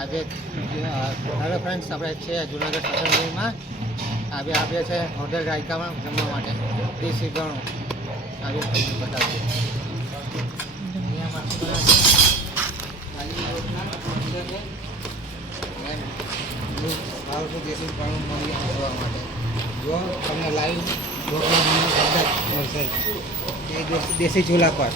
આજે hello friends, આપણે છે જુનાગઢ સત્સંગમાં આવ્યા છે હોટેલ રાયકામાં જમવા માટે. ડીશ ઘણું આવ્યું તમને બતાવીએ. અહીંયા માછી બનાવે ભાવ છે દેશી ઘણું મળી જોવા માટે. જો તમને લાઈવ મળશે એ દેશી ચૂલા પર.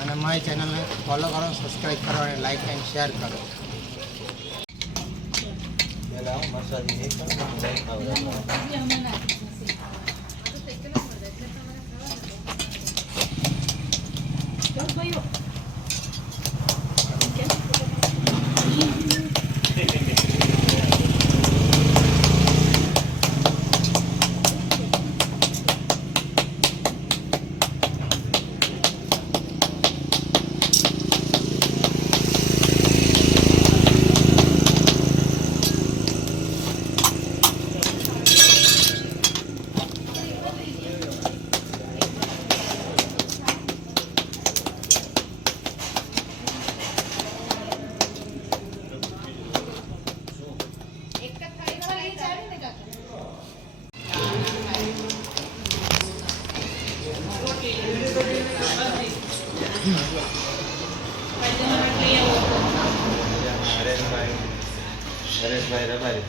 અને મારી ચેનલને ફોલો કરો, સબસ્ક્રાઈબ કરો અને લાઈક એન્ડ શેર કરો. હરેશભાઈ રબારી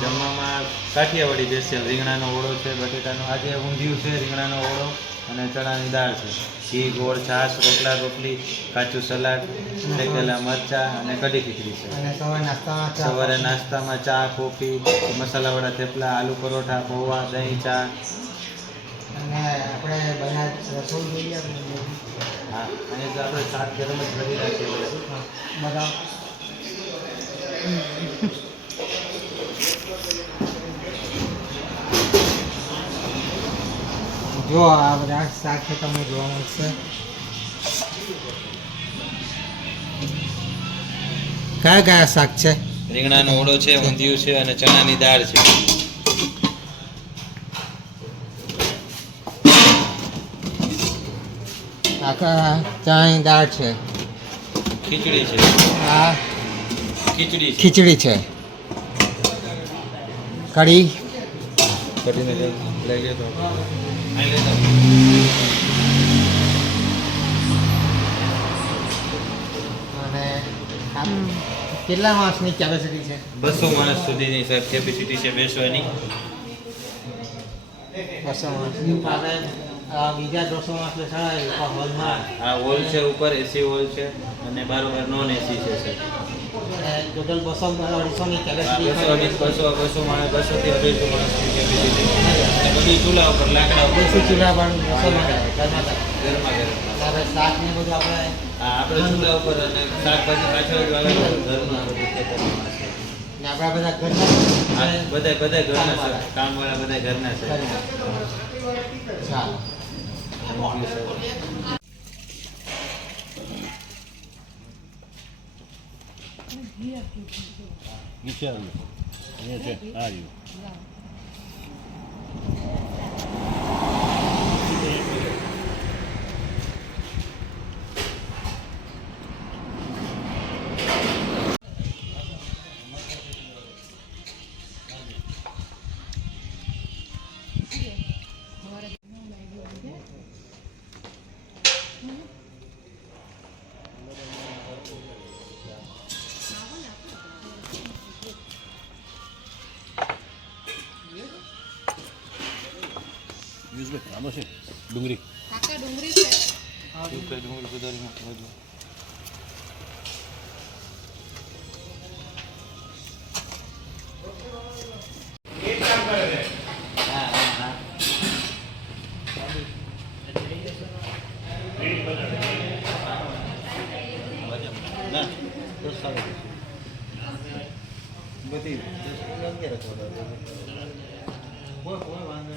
જમવામાં કાઠિયાવાડી સ્પેશિયલ રીંગણાનો ઓળો છે, બટેટાનો આજે ઊંધિયું છે, રીંગણાનો ઓળો અને ચણાની દાળ છે. ઘી, ગોળ, છાશ, રોટલા, રોટલી, કાચું સલાડ, શેકેલા મરચાં અને કઢી ખીચડી છે. સવારે નાસ્તામાં ચા, કોફી, મસાલાવાળા થેપલા, આલુ પરોઠા, પૌવા, દહીં, ચા. અને આપણે બધા રસોઈ જોઈએ. હા, અને તો આપણે શાક ગરમ જ કરી રાખીએ બધા. જો આ બધા શાક છે તમને જોવા મળશે. કયા કયા શાક છે? રીંગણાનો ઓળો છે, ઊંધિયું છે અને ચણાની દાળ છે. આખા ચણાની દાળ છે. ખીચડી છે. આ ખીચડી છે. ખીચડી છે. કઢી. કઢીને લઈ લે તો અને કેટલા માણસની કેપેસિટી છે? 200 માણસ સુધીની સર કેપેસિટી છે બેસવાની. 200 માણસની પાસે બીજા 200 માણસ બેસાડાય હોલમાં. આ હોલ છે, ઉપર એસી હોલ છે અને બારોબાર નોન એસી છે સર. Total 200-250ની capacity. 200 માણસ, 200 થી 250 માણસની કેપેસિટી. અને બધી ચૂલા ઉપર લાકડા ઉપર. દેશી ચૂલા પણ 200 માટે ગરમા ગરમ. શાક ને બધું આપણે આપણે ચૂલા ઉપર અને શાકભાજી પાછળ જ વાવેલું ઘરનું આ બધું ખેતરમાં છે. ને આપણા બધા ઘરના બધા ઘરના છે, કામવાળા બધા ઘરના છે. ચાલો. નીચે અહીંયા છે આ રહ્યું. આનો છે ડુંગળી. કાકા ડુંગળી છે. ડુંગળી વધારે વધુ. ના તો સારું બધી વાંધો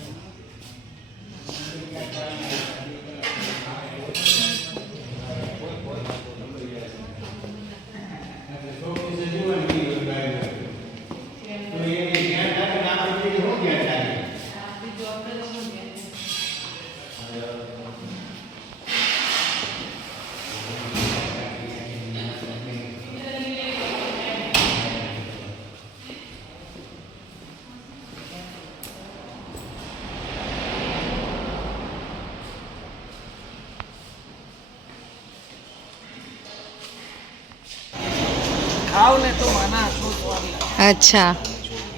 ખાવ ને તો માના આટલો સ્વાદ લાગે. અચ્છા.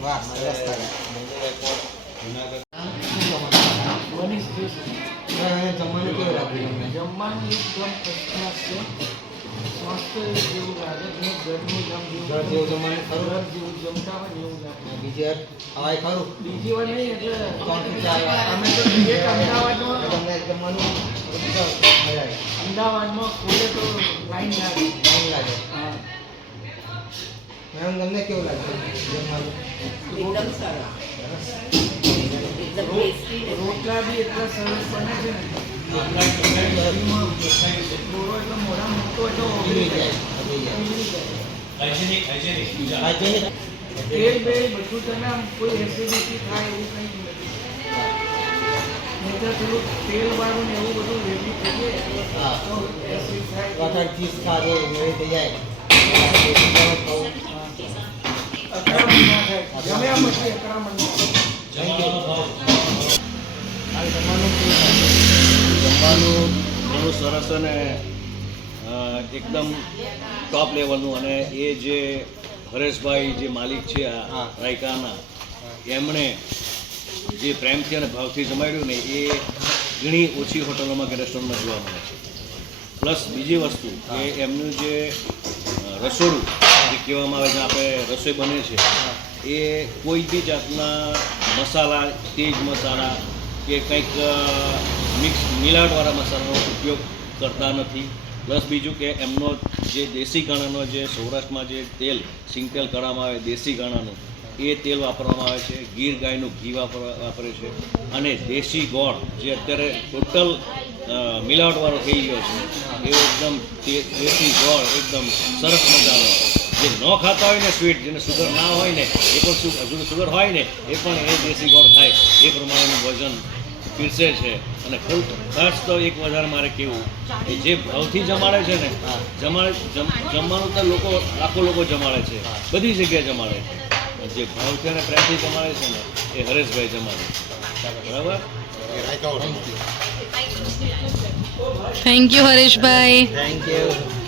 વાહ સરસ લાગે. બની જ જશે. જમવાનું કેવું લાગ્યું તમને? જમવાનું એકદમ first class છે. મસ્ત જેવું લાગે છે. ઘરનું ઘર જેવું જમવાનું ખરું? ઘર જેવું જમતા હોય ને એવું લાગે. બીજી વાર હવાય ખરું? બીજી વાર નહીં એટલે ત્રણથી ચાર વાર. અમે તો એક અમદાવાદમાં તમને જમવાનું મજા આવે. અમદાવાદમાં ખોલે તો લાઈન લાગે. ટાઈમ લાગે. હા. મેડમ તમને કેવું લાગ્યું જમવાનું? એકદમ સરસ એકદમ ટેસ્ટી રોટલા બી એટલા સરસ બને છે ને. થોડો એટલો મોઢા મૂકતો એટલો પીવી જાય, પીવી જાય. ઉતરી જાય. હાઇજેનિક. તેલ બેલ બધું તમે આમ કોઈ એસિડિટી થાય એવું કંઈ નથી. નહીં તો થોડું તેલવાળું ને એવું બધું રેડી થઈએ હા. તો એસિડ થાય. વખત ચીઝ ખાધે એવી થઈ જાય. દેશી દવા ખાવું. અકળામણ ના થાય. જમ્યા પછી અકળામણ ના થાય. Thank you. આ જમવાનું કેવું લાગ્યું? જમવાનું ઘણું સરસ અને એકદમ ટોપ લેવલનું. અને એ જે હરેશભાઈ જે માલિક છે આ હા. રાયકાના, એમણે જે પ્રેમથી અને ભાવથી જમાડ્યું ને એ ઘણી ઓછી હોટલોમાં કે રેસ્ટોરન્ટમાં જોવા મળે છે. પ્લસ બીજી વસ્તુ કે એમનું જે રસોડું જે કહેવામાં આવે છે આપણે રસોઈ બને છે એ કોઈ બી જાતના મસાલા, તેજ મસાલા કે કંઈક મિક્સ મિલાવટવાળા મસાલાનો ઉપયોગ કરતા નથી. પ્લસ બીજું કે એમનો જે દેશી ગાણાનો જે સૌરાષ્ટ્રમાં જે તેલ સિંગ તેલ કાઢવામાં આવે દેશી ગાણાનું એ તેલ વાપરવામાં આવે છે. ગીર ગાયનું ઘી વાપરે છે. અને દેશી ગોળ જે અત્યારે ટોટલ મિલાવટવાળો થઈ ગયો છે એવો એકદમ દેશી ગોળ એકદમ સરસ મજાનો. જે ન ખાતા હોય ને સ્વીટ, જેને સુગર ના હોય ને એ પણ હજુ સુગર હોય ને એ પણ એ દેશી ગોળ ખાય એ પ્રમાણેનું ભોજન પીરસે છે. અને ખાસ તો એક વધારે મારે કહેવું કે જે ભાવથી જમાડે છે ને જમવાનું તો લાખો લોકો જમાડે છે, બધી જગ્યાએ જમાડે છે. જે ભાવથી અને પ્રેમથી જમાડે છે ને એ હરેશભાઈ જમાડે છે. બરાબર. Thank you Hareshbhai. Thank you.